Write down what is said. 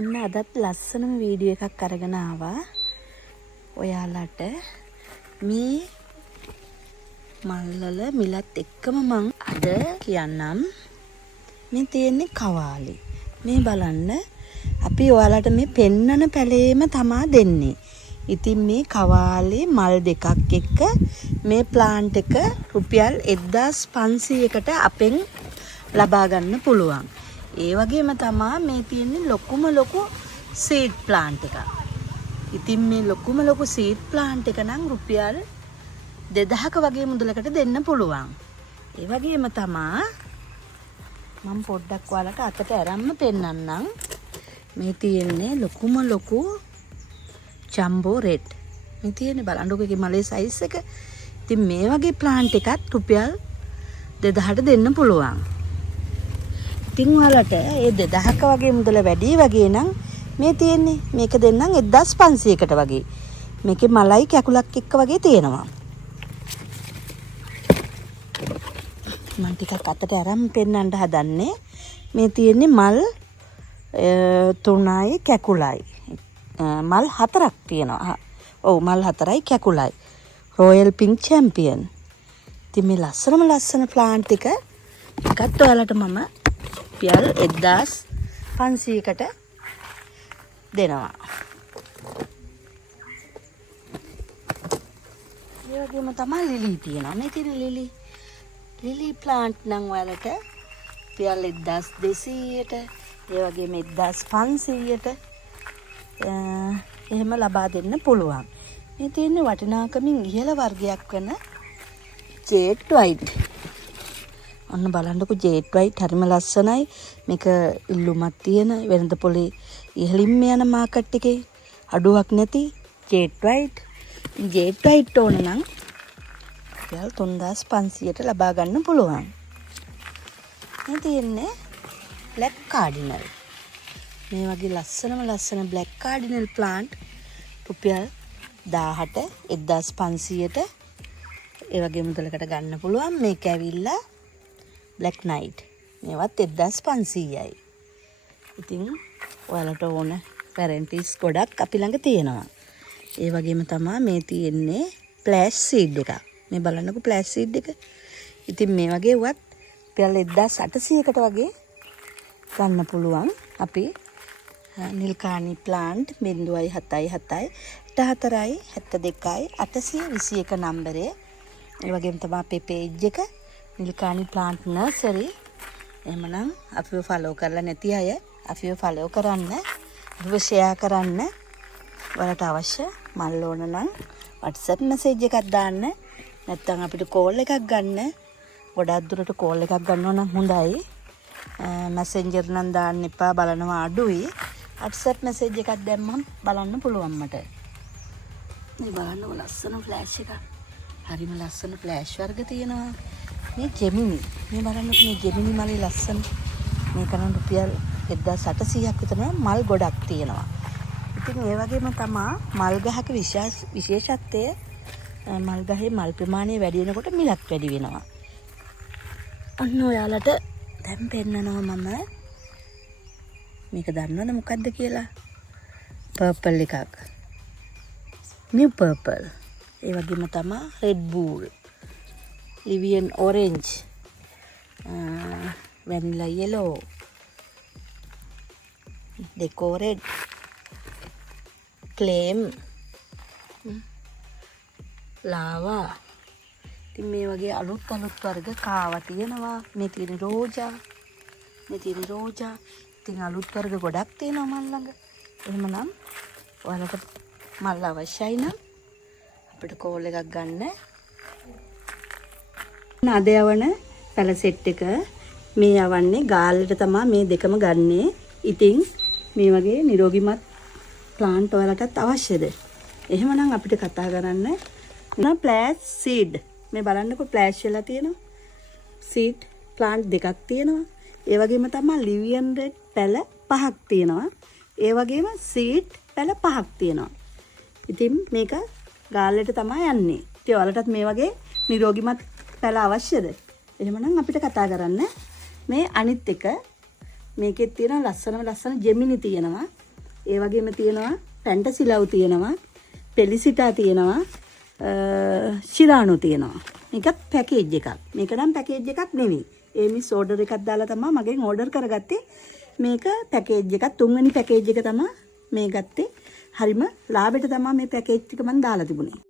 ඔන්න අදත් ලස්සනම වීඩියෝ එකක් අරගෙන ආවා ඔයාලට මේ මල්වල මිලත් එක්කම මං අද කියන්නම් මේ තියෙන්නේ කවාලි. මේ බලන්න අපි ඔයාලට මේ පෙන්නන පැලේම තමා දෙන්නේ. ඉතින් මේ කවාලි මල් දෙකක් එක්ක මේ ප්ලාන්ට් එක රුපියල් 1500කට අපෙන් ලබා ගන්න පුළුවන්. ඒ වගේම තමා මේ තියෙන්නේ ලොකුම ලොකු සීඩ් ප්ලාන්ට් එකක්. ඉතින් මේ ලොකුම ලොකු සීඩ් ප්ලාන්ට් එක නම් රුපියල් 2000ක වගේ මුදලකට දෙන්න පුළුවන්. ඒ වගේම තමා මම පොඩ්ඩක් ඔයාලට අතට අරන්ම පෙන්නන්නම්. මේ තියෙන්නේ ලොකුම ලොකු ජම්බෝ රෙඩ්. මේ තියෙන්නේ බලන්නකෝ ඒකේ මලේ සයිස් එක. ඉතින් මේ වගේ ප්ලාන්ට් එකත් රුපියල් 2000ට දෙන්න පුළුවන්. ඉතින් ඔයාලට ඒ 2000ක වගේ මුදල වැඩි වගේ නම් මේ තියෙන්නේ මේක දෙන්නම් 1500කට වගේ. මේකේ මලයි කැකුලක් එක්ක වගේ තියෙනවා. මම ටිකක් අතට අරන් පෙන්නන්න හදන්නේ. මේ තියෙන්නේ මල් 3යි කැකුලයි. මල් 4ක් තියෙනවා. ඔව් මල් 4යි කැකුලයි. Royal pink champion. ඉතින් මේ ලස්සන ප්ලාන්ට් එක එකත් ඔයාලට මම රුපියල් 1500කට දෙනවා. ඒ වගේම තමයි ලිලි තියෙනවා. මේ තියෙන ලිලි ප්ලාන්ට් නම් ඔයාලට රුපියල් 1200ට ඒ වගේම 1500ට එහෙම ලබා දෙන්න පුළුවන්. මේ තියෙන්නේ වටිනාකමින් ඉහළ වර්ගයක් වෙන ජේඩ් වයිට්. ඔන්න බලන්නකෝ ජේඩ් වයිට් හරිම ලස්සනයි. මේක ඉල්ලුමක් තියෙන වෙළඳ පොලේ ඉහළින්ම යන මාකට් එකේ අඩුවක් නැති ජේඩ් වයිට්. ජේඩ් වයිට් ඕන නම් රුපියල් 3500ට ලබා ගන්න පුළුවන්. මේ තියෙන්නේ බ්ලැක් කාඩිනල්. මේ වගේ ලස්සන බ්ලැක් කාඩිනල් ප්ලාන්ට් රුපියල් 1000ට 1500ට ඒ වගේ මුදලකට ගන්න පුළුවන්. මේක ඇවිල්ලා බ්ලැක් නයිට්. මේවත් 1500යි. ඉතින් ඔයාලට ඕන වැරන්ටිස් ගොඩක් අපි ළඟ තියෙනවා. ඒ වගේම තමයි මේ තියෙන්නේ ෆ්ලෑෂ් සීඩ් එකක්. මේ බලන්නකෝ ෆ්ලෑෂ් සීඩ් එක. ඉතින් මේ වගේ වත් රුපියල් 1800කට වගේ ගන්න පුළුවන්. අපි නිල්කානි ප්ලාන්ට් 0.77 84යි 72යි 821 නම්බරේ. ඒ වගේම තමයි අපේ පේජ් එක නිල්කානි ප්ලාන්ට් නර්සරි. එහෙමනම් අපිව ෆලෝ කරලා නැති අය අපිව ෆලෝ කරන්න, අපිව ෂෙයා කරන්න. ඔයාලට අවශ්‍ය මල් ඕන නම් WhatsApp message එකක් දාන්න. නැත්නම් අපිට කෝල් එකක් ගන්න. ගොඩක් දුරට කෝල් එකක් ගන්නවා නම් හොඳයි. Messenger නම් දාන්න එපා, බලනවා අඩුයි. WhatsApp message එකක් දැම්මම බලන්න පුළුවන් මට. මේ බලන්න ලස්සන ෆ්ලෑෂ් එකක්. හරිම ලස්සන ෆ්ලෑෂ් වර්ග තියෙනවා. මේ ජෙමිනි. මේ බලන්න මේ ජෙමිනි මලේ ලස්සන. මේක නම් රුපියල් 1800ක් විතර මල් ගොඩක් තියෙනවා. ඉතින් ඒ වගේම තමයි මල් ගහක විශේෂත්වය මල් ගහේ මල් ප්‍රමාණය වැඩි වෙනකොට මිලක් වැඩි වෙනවා. ඔන්න ඔයාලට දැන් පෙන්නනවා මම. මේක දන්නවද මොකද්ද කියලා? පර්පල් එකක්. New purple. ඒ වගේම තමයි රෙඩ් බූල්. ලිවියන් ඔරෙන්ජ්. Vanilla yellow. ඩෙකෝරෙඩ්. ක්ලේම්. ලාවා. ඉතින් මේ වගේ අලුත් වර්ග කාවා තියෙනවා. මේ තියෙන රෝජා. ඉතින් අලුත් වර්ග ගොඩක් තියෙනවා මල් ළඟ. එහෙමනම් ඔයාලට මල් අවශ්‍යයි නම් අපිට කෝල් එකක් ගන්න. අද යවන පැල සෙට් එක මේ යවන්නේ ගාල්ලට තමයි මේ දෙකම ගන්නේ. ඉතින් මේ වගේ නිරෝගිමත් ප්ලාන්ට් ඔයාලටත් අවශ්‍යද? එහෙමනම් අපිට කතා කරන්න ෆ්ලෑෂ් සීඩ්. මේ බලන්නකෝ ෆ්ලෑෂ් වෙලා තියෙනවා. සීඩ් ප්ලාන්ට් දෙකක් තියෙනවා. ඒ වගේම තමයි ලිවියන් රෙඩ් පැල 5ක් තියෙනවා. ඒ වගේම සීඩ් පැල 5ක් තියෙනවා. ඉතින් මේක ගාල්ලට තමයි යන්නේ. ඉතින් ඔයාලටත් මේ වගේ නිරෝගිමත් පැල අවශ්‍යද? එහෙමනම් අපිට කතා කරන්න. මේ අනිත් එක මේකෙත් තියෙන ලස්සන ජෙමිනි තියෙනවා. ඒ වගේම තියෙනවා ෆැන්ටසි ලව් තියෙනවා, පෙලිසිටා තියෙනවා, ශිරාණු තියෙනවා. මේකත් පැකේජ් එකක්. මේක නම් පැකේජ් එකක් නෙවෙයි. ඒ මිස් ඕඩර් එකක් දාලා තමයි මගෙන් ඕඩර් කරගත්තේ. මේක පැකේජ් එකක්, තුන්වෙනි පැකේජ් එක තමයි මේ ගත්තේ. හරිම ලාභෙට තමයි මේ පැකේජ් එක මම දාලා තිබුණේ.